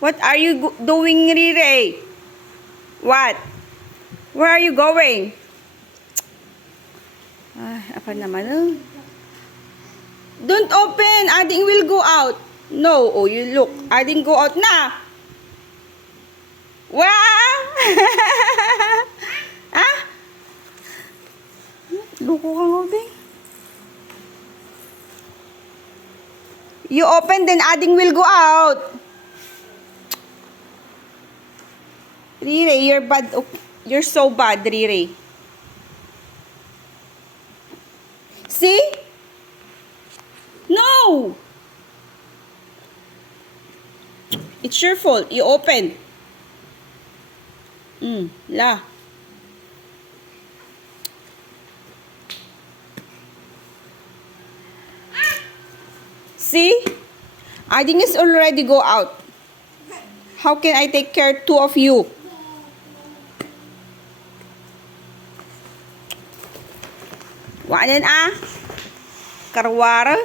What are you doing, Rire? What? Where are you going? Ay, apa naman, oh. Don't open. Ading will go out. No. Oh, you look. Ading go out na. Wow! Ah? Loko ka nga, be. You open, then Ading will go out. Rire, you're bad. You're so bad, Rire. See? No! It's your fault. You open. La. See? Ading is already go out. How can I take care two of you? Wanan ah. Karwara.